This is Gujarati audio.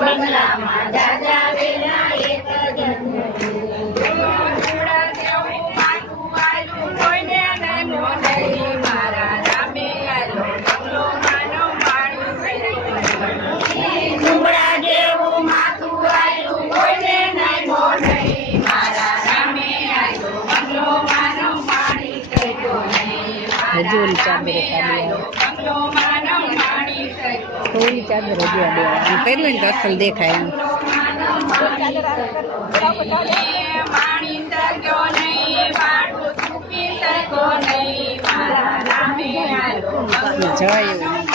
બંગલામાં દાદા વેલા એક જ ડુંગળા જેવું માથું આયલું કોઈને નહીં મોઢઈ મારા રામે આયલો બંગલો માનો પાણી કર્યો નહીં હજુ ચાદર બંગલો માનો પાણી કર્યો થોડી ચાદર હજુ પહેલું ને તો અસલ દેખાય એમ પાણી તર્યો નહીં વાળું છૂપી તર્યો નહીં મારા રામે આયલો જવાય એવું